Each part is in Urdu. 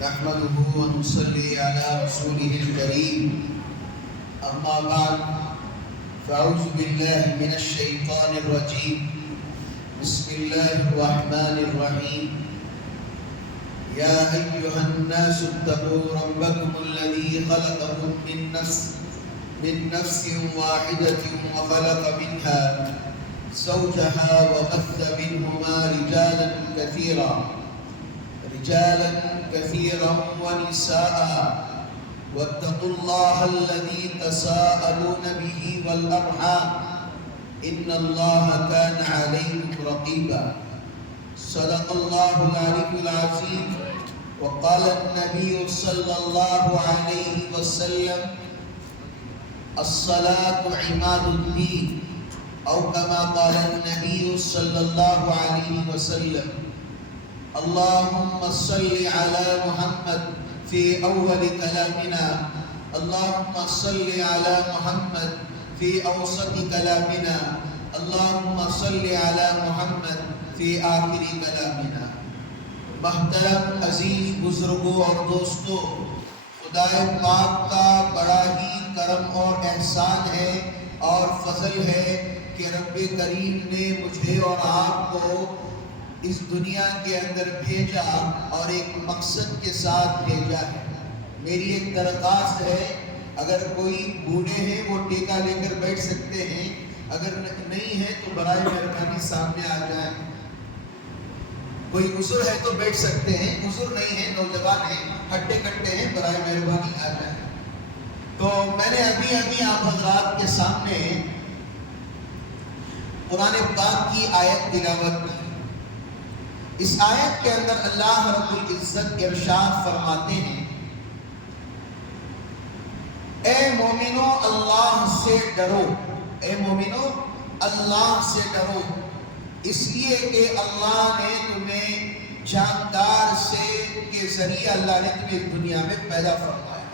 نحمده ونصلي على رسوله الكريم أما بعد فأعوذ بالله من الشيطان الرجيم بسم الله الرحمن الرحيم يا أيها الناس اتقوا ربكم الذي خلقكم من نفس واحدة وخلق منها زوجها وبث منهما رجالا كثيرا ونساء واتقوا الله الذي تساءلون به والأرحام إن الله كان عليكم رقيبا صدق الله العلي العظيم وقال النبي صلى الله عليه وسلم الصلاة عماد الدين أو كما قال النبي صلى الله عليه وسلم اللهم صل على محمد في أول كلامنا اللهم صل على محمد في أوسط كلامنا اللهم صل على محمد في آخر کلامنا۔ محترم عزیز بزرگوں اور دوستوں، خدائے پاک کا بڑا ہی کرم اور احسان ہے اور فضل ہے کہ رب کریم نے مجھے اور آپ کو اس دنیا کے اندر بھیجا اور ایک مقصد کے ساتھ بھیجا ہے۔ میری ایک درخواست ہے، اگر کوئی بوڑھے ہیں وہ ٹیکا لے کر بیٹھ سکتے ہیں، اگر نہیں ہے تو برائے مہربانی سامنے آ جائیں۔ کوئی عذر ہے تو بیٹھ سکتے ہیں، عذر نہیں ہے، نوجوان ہیں، ہٹے کٹے ہیں، برائے مہربانی آ جائیں۔ تو میں نے ابھی آپ حضرات کے سامنے قرآن پاک کی آیت تلاوت کی۔ اس آیت کے اندر اللہ رب العزت ارشاد فرماتے ہیں، اے مومنو اللہ سے ڈرو، اے مومنو اللہ سے ڈرو، اس لیے کہ اللہ نے تمہیں جاندار سے کے ذریعے اللہ نے تمہیں دنیا میں پیدا فرمایا۔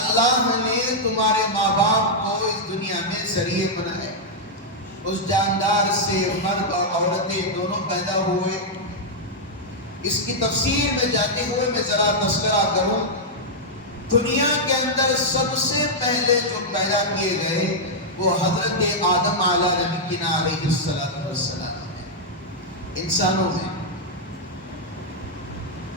اللہ نے تمہارے ماں باپ کو اس دنیا میں ذریعے بنایا، اس جاندار سے مرد اور عورتیں دونوں پیدا ہوئے۔ اس کی تفسیر میں جاتے ہوئے میں ذرا تذکرہ کروں، دنیا کے اندر سب سے پہلے جو پیدا کیے گئے وہ حضرت آدم علیہ السلام ہیں، انسانوں میں۔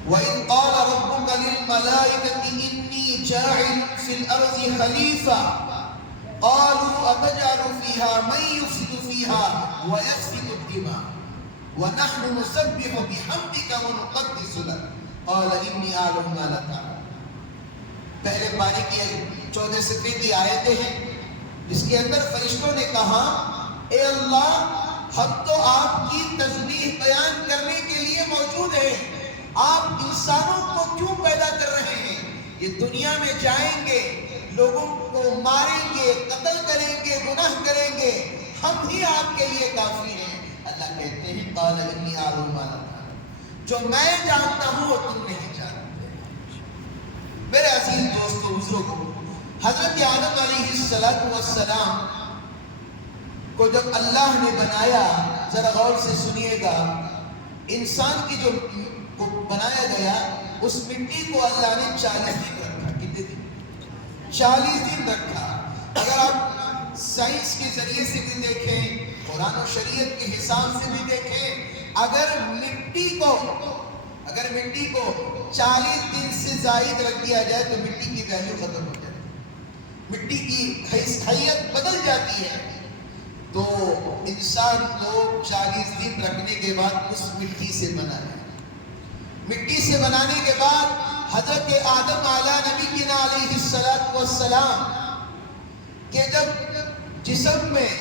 وَإِذْ قَالَ رَبُّكَ لِلْمَلَائِكَةِ إِنِّي جَاعِلٌ فِي الْأَرْضِ خَلِيفَةً قالوا أتجعل فيها من يفسد فيها ويسفك الدماء ونحن نسبح بحمدك ونقدس لك قال إني أعلم ما لا تعلمون۔ پہلے پارے کی 14 صفحے کی آیتیں ہیں جس کے اندر فرشتوں نے کہا، اے اللہ، ہم تو آپ کی تسبیح بیان کرنے کے لیے موجود ہیں، آپ انسانوں کو کیوں پیدا کر رہے ہیں؟ یہ دنیا میں جائیں گے، لوگوں کو ماریں گے، قتل کریں گے، گناہ کریں گے، ہم ہی آپ کے لیے کافی ہیں۔ اللہ کہتے ہیں قال انی اعلم ما لا تعلمون، جو میں جانتا ہوں وہ تم نہیں جانتے۔ میرے عزیز دوستو بزرگوں، حضرت آدم علیہ السلام کو جب اللہ نے بنایا، ذرا غور سے سنیے گا، انسان کی جو بنایا گیا اس مٹی کو اللہ نے 40 دن رکھا۔ کتنے دن؟ 40 دن رکھا۔ اگر آپ سائنس کے ذریعے سے بھی دیکھیں، قرآن و شریعت کے حساب سے بھی دیکھیں، اگر مٹی کو 40 دن سے زائد رکھ دیا جائے تو مٹی کی ویلیو ختم ہو جائے، مٹی کی حیثیت بدل جاتی ہے۔ تو انسان کو 40 دن رکھنے کے بعد اس مٹی سے بنایا، مٹی سے بنانے کے بعد حضرت آدم علیہ السلام کہ جب جسم میں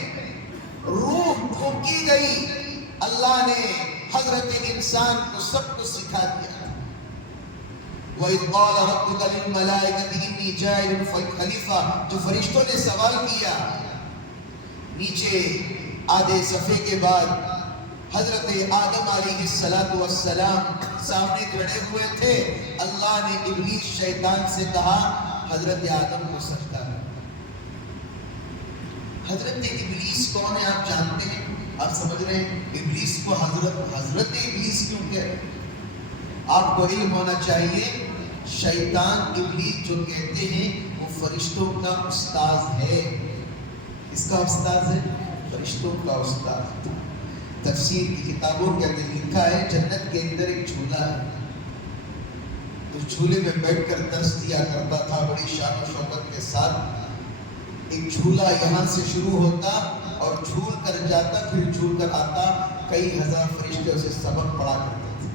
روح پھونکی گئی، اللہ نے حضرت انسان کو سب کچھ سکھا دیا۔ وَإِذْ قَالَ رَبُّكَ لِلْمَلَائِكَةِ إِنِّي جَاعِلٌ فِي الْخَلِيفَةِ، جو فرشتوں نے سوال کیا، نیچے آدھے صفحے کے بعد حضرت آدم علیہ السلام سامنے کھڑے ہوئے تھے، اللہ نے ابلیس شیطان سے کہا حضرت آدم کو سجدہ کرو۔ حضرت ابلیس کون ہے آپ جانتے ہیں؟ آپ سمجھ رہے ہیں ابلیس کو حضرت ابلیس کیوں کہہ رہے ہیں؟ آپ کو علم ہونا چاہیے شیطان ابلیس جو کہتے ہیں وہ فرشتوں کا استاذ ہے. اس کا استاذ ہے فرشتوں کا استاذ. تفسیر کی کتابوں کے اندر لکھا ہے جنت کے اندر ایک جھولا ہے. اس جھولے میں بیٹھ کر درس دیا کرتا تھا بڑی شان و شوکت کے ساتھ. ایک جھولا یہاں سے شروع ہوتا اور جھول کر جاتا پھر جھول کر آتا. کئی ہزار فرشتے اسے سبق پڑھا کرتے تھے.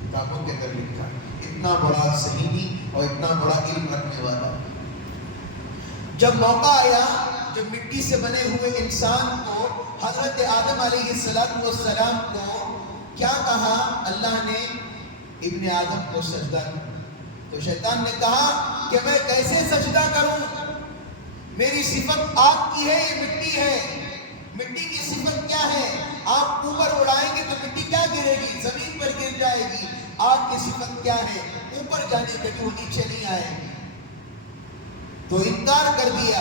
کتابوں کے اندر لکھا اتنا بڑا صحیح اور اتنا بڑا علم رکھنے والا. جب موقع آیا جب مٹی سے بنے ہوئے انسان کو حضرت آدم علیہ السلام کو کیا کہا اللہ نے؟ ابن آدم کو سجدہ کر. تو شیطان نے کہا کہ میں کیسے سجدہ کروں؟ میری صفت آگ کی ہے یہ مٹی ہے. مٹی کی صفت کیا ہے؟ آپ اوپر اڑائیں گے تو مٹی کیا گرے گی؟ زمین پر گر جائے گی. آگ کی صفت کیا ہے؟ اوپر جانے کے لیے وہ نیچے نہیں آئے گی. تو انکار کر دیا.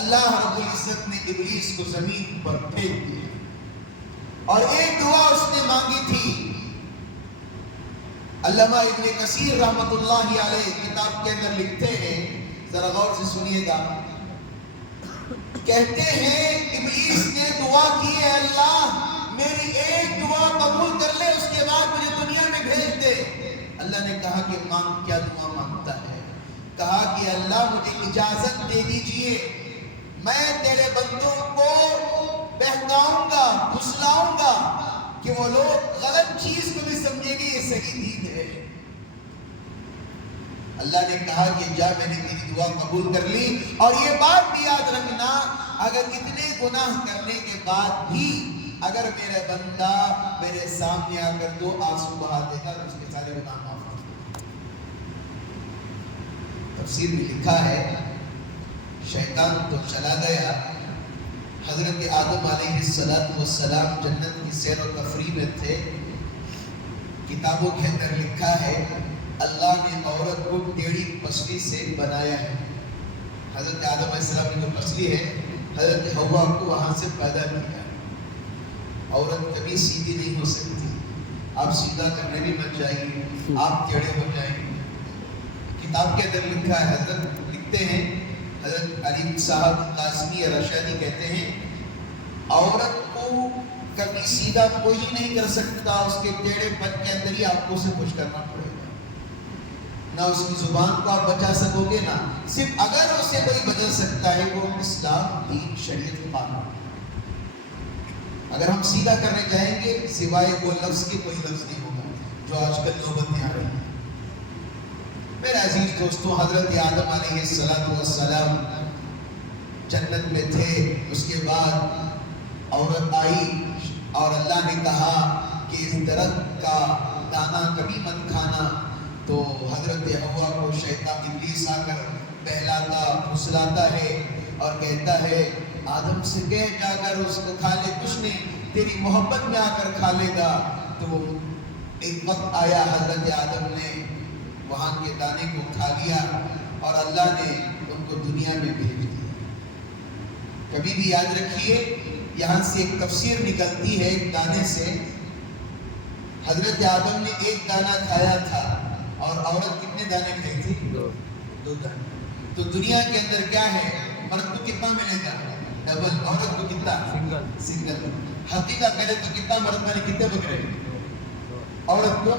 اللہ رب العزت نے ابلیس کو زمین پر پھینک دیا اور ایک دعا اس نے مانگی تھی. علامہ ابن کثیر رحمت اللہ علیہ کتاب کے اندر لکھتے ہیں, ذرا غور سے سنیے گا. کہتے ہیں ابلیس نے دعا کی ہے اللہ میری ایک دعا قبول کر لے اس کے بعد مجھے دنیا میں بھیج دے. اللہ نے کہا کہ مانگ. کیا دعا مانگتا ہے؟ کہا کہ اللہ مجھے اجازت دے دیجئے میں تیرے بندوں کو بہکاؤں گا پھسلاؤں گا کہ وہ لوگ غلط چیز کو بھی سمجھیں گے یہ صحیح دین ہے. اللہ نے کہا کہ جا میں نے تیری دعا قبول کر لی. اور یہ بات بھی یاد رکھنا اگر اتنے گناہ کرنے کے بعد بھی اگر میرا بندہ میرے سامنے آ کر دو آنسو بہا دے گا تو اس کے سارے گناہ معاف ہو جائیں گے. تفسیر میں لکھا ہے شیطان تو چلا گیا. حضرت آدم علیہ السلام جنت کی سیر و تفریح میں تھے. کتابوں کے اندر لکھا ہے اللہ نے عورت کو ٹیڑھی پسلی سے بنایا ہے. حضرت آدم علیہ السلام کی جو پسلی ہے حضرت حوا کو وہاں سے پیدا کیا. عورت کبھی سیدھی نہیں ہو سکتی. آپ سیدھا کرنے بھی مت جائیے, آپ ٹیڑھے ہو جائیں گے. کتاب کے اندر لکھا ہے حضرت لکھتے ہیں حضرت علی صاحب قاسمی رشادی کہتے ہیں عورت کو کبھی سیدھا کوئی نہیں کر سکتا. اس کے ٹیڑھے پن کے اندر ہی آپ کو اسے کچھ کرنا پڑے گا. نہ اس کی زبان کو آپ بچا سکو گے نہ صرف اگر اسے کوئی بدل سکتا ہے وہ اسلام دین شریعت قانون. اگر ہم سیدھا کرنے جائیں گے سوائے وہ لفظ کے کوئی لفظ نہیں ہوگا جو آج کل نوبتیں آ رہی ہیں. میرے عزیز دوستوں حضرت آدم علیہ السلام جنت میں تھے. اس کے بعد عورت آئی اور اللہ نے کہا کہ اس درخت کا دانا کبھی مت کھانا. تو حضرت حوا کو شیطان ابلیس آ کر بہلاتا پھسلاتا ہے اور کہتا ہے آدم سے کہہ جا کر اس کو کھا لے. کچھ نہیں تیری محبت میں آ کر کھا لے گا. تو ایک وقت آیا حضرت آدم نے وہاں کے دانے کو کھا لیا اور اللہ نے ان کو دنیا میں بھیج دیا. کبھی بھی یاد رکھیے یہاں سے ایک تفسیر نکلتی ہے ایک دانے سے. حضرت آدم نے ایک دانہ کھایا تھا اور عورت کتنے دانے کھائی تھی؟ دو دانے. تو دنیا کے اندر کیا ہے مرد کو کتنا ملے گا؟ ڈبل. عورت کو کتنا؟ سنگل. حقیقت کرے تو کتنا مرد بنے کتنے بکرے عورت کو.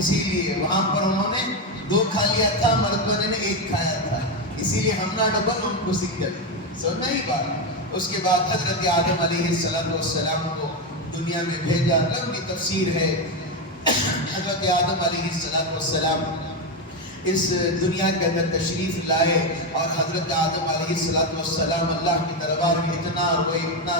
اسی لیے وہاں پر انہوں نے دو کھا لیا تھا مرد بنے نے ایک کھایا تھا. اسی لیے ہم نہ ڈبل ان کو سنگل. سمجھنا ہی بات. اس کے بعد حضرت آدم علیہ السلام کو دنیا میں بھیجا. لمبی تفسیر ہے. حضرت آدم علیہ السلام اس دنیا کے اندر تشریف لائے اور حضرت آدم علیہ السلام اللہ کی دربار میں اتنا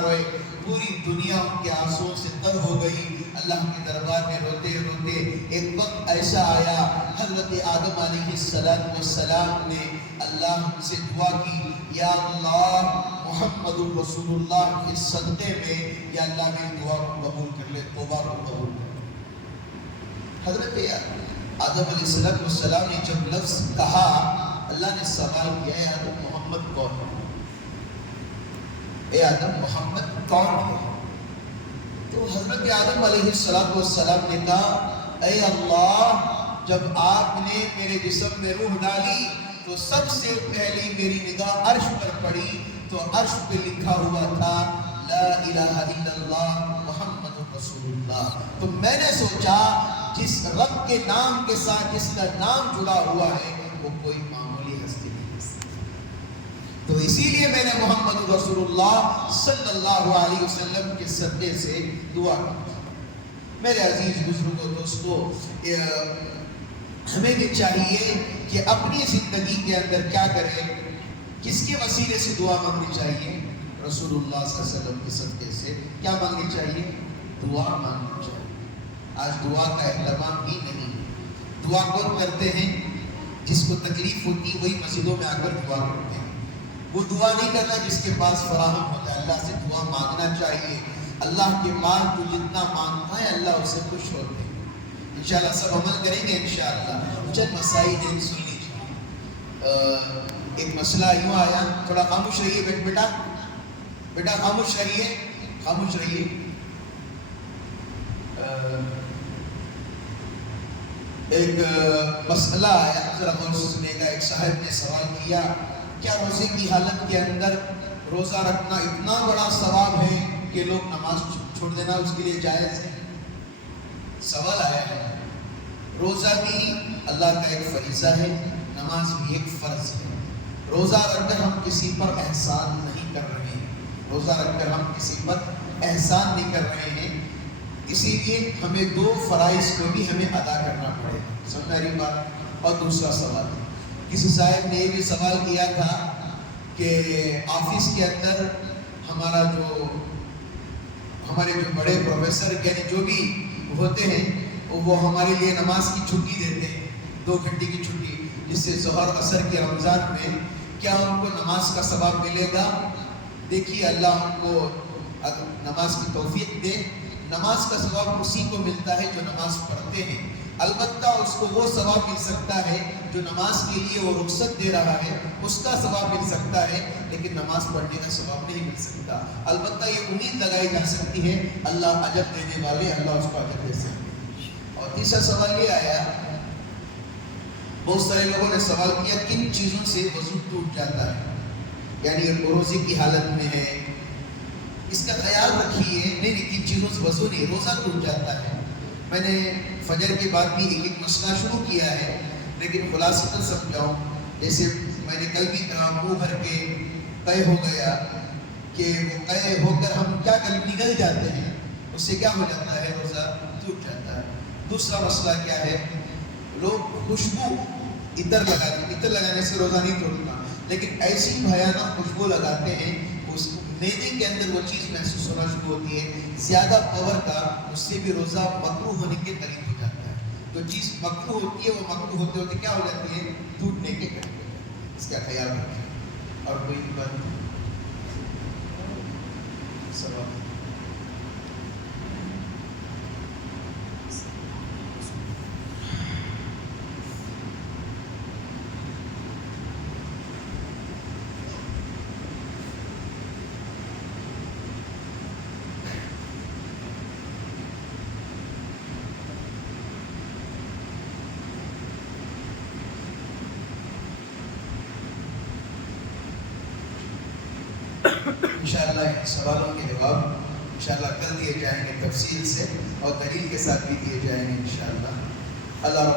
روئے پوری دنیا ان کے آنسوں سے تر ہو گئی. اللہ کے دربار میں روتے روتے ایک وقت ایسا آیا حضرت آدم علیہ السلام نے اللہ سے دعا کی یا اللہ محمد رسول اللہ کے صدقے میں یا اللہ میری دعا کو قبول کر لے, توبہ کو قبول کر لے. حضرت آدم علیہ السلام نے جب لفظ کہا اللہ نے سوال کیا اے آدم محمد کون ہے؟ اے آدم محمد کون ہے؟ تو حضرت آدم علیہ السلام نے کہا اے اللہ جب آپ نے میرے جسم میں روح ڈالی تو سب سے پہلی میری نگاہ عرش پر پڑی تو عرش پہ لکھا ہوا تھا لا الہ الا اللہ محمد رسول اللہ. تو میں نے سوچا جس رب کے نام کے ساتھ جس کا نام جڑا ہوا ہے وہ کوئی معمولی ہستی نہیں ہے. تو اسی لیے میں نے محمد رسول اللہ صلی اللہ علیہ وسلم کے صدقے سے دعا کی. میرے عزیز بزرگوں دوستو، ہمیں بھی چاہیے کہ اپنی زندگی کے اندر کیا کریں، کس کے وسیلے سے دعا مانگنی چاہیے؟ رسول اللہ صلی اللہ علیہ وسلم کے صدقے سے کیا مانگنی چاہیے؟ دعا مانگنی چاہیے. آج دعا کا اہتمام ہی نہیں. دعا کون کرتے ہیں؟ جس کو تکلیف ہوتی ہے وہی مسجدوں میں آ کر دعا کرتے ہیں. وہ دعا نہیں کرتا جس کے پاس فراہم ہوتا ہے. اللہ سے دعا مانگنا چاہیے. اللہ کے مال کو جتنا مانگتا ہے اللہ اسے خوش ہوتے ہیں. انشاءاللہ سب عمل کریں گے انشاءاللہ. چند مسائل ہیں سن لیجیے. ایک مسئلہ یوں آیا، تھوڑا خاموش رہیے بیٹا خاموش رہیے. ایک مسئلہ آیا، ذرا غور سے سنیے گا. ایک صاحب نے سوال کیا کیا روزے کی حالت کے اندر روزہ رکھنا اتنا بڑا ثواب ہے کہ لوگ نماز چھوڑ دینا اس کے لیے جائز ہے؟ سوال آیا ہے. روزہ بھی اللہ کا ایک فریضہ ہے، نماز بھی ایک فرض ہے. روزہ رکھ کر ہم کسی پر احسان نہیں کر رہے ہیں. اسی لیے ہمیں دو فرائض کو بھی ہمیں ادا کرنا پڑے. سمجھ رہی بات؟ اور دوسرا سوال، کسی صاحب نے یہ بھی سوال کیا تھا کہ آفس کے اندر ہمارے جو بڑے پروفیسر یعنی جو بھی ہوتے ہیں وہ ہمارے لیے نماز کی چھٹی دیتے ہیں، 2 گھنٹے کی چھٹی، جس سے ظہر عصر کے رمضان میں کیا ان کو نماز کا ثواب ملے گا؟ دیکھیے اللہ ان کو نماز کی توفیق دے. نماز کا ثواب اسی کو ملتا ہے جو نماز پڑھتے ہیں. البتہ اس کو وہ ثواب مل سکتا ہے جو نماز کے لیے وہ رخصت دے رہا ہے، اس کا ثواب مل سکتا ہے، لیکن نماز پڑھنے کا ثواب نہیں مل سکتا. البتہ یہ امید لگائی جا سکتی ہے اللہ اجر دینے والے اللہ اس کو اجر دے سکتے ہیں. اور تیسرا سوال یہ آیا، بہت سارے لوگوں نے سوال کیا کن چیزوں سے وضو ٹوٹ جاتا ہے، یعنی روزے کی حالت میں ہے. اس کا خیال رکھیے. نہیں کن چیزوں سے وضو نہیں، روزہ ٹوٹ جاتا ہے. میں نے فجر کے بعد بھی ایک مسئلہ شروع کیا ہے، لیکن خلاصہ سمجھاؤں. جیسے میں نے کل بھی کہا منہ بھر کے طے ہو گیا کہ وہ طے ہو کر ہم کیا کر نگل جاتے ہیں، اس سے کیا ہو جاتا ہے؟ روزہ ٹوٹ جاتا ہے. دوسرا مسئلہ کیا ہے؟ لوگ خوشبو عطر لگاتے ہیں. عطر لگانے سے روزہ نہیں ٹوٹتا، لیکن ایسی بھیانک خوشبو لگاتے ہیں اس میدے کے اندر وہ چیز محسوس ہونا شروع ہوتی ہے زیادہ پاور کا، اس سے بھی روزہ مکروہ ہونے کے قریب ہو جاتا ہے. تو چیز مکروہ ہوتی ہے وہ مکروہ ہوتے ہوتے کیا ہو جاتی ہے؟ ٹوٹنے کے قریب. اس کا خیال رکھیں. اور کوئی بات سوال؟ انشاءاللہ ان سوالوں کے جواب انشاءاللہ کل دیے جائیں گے تفصیل سے اور دلیل کے ساتھ بھی دیے جائیں گے انشاءاللہ. اللہ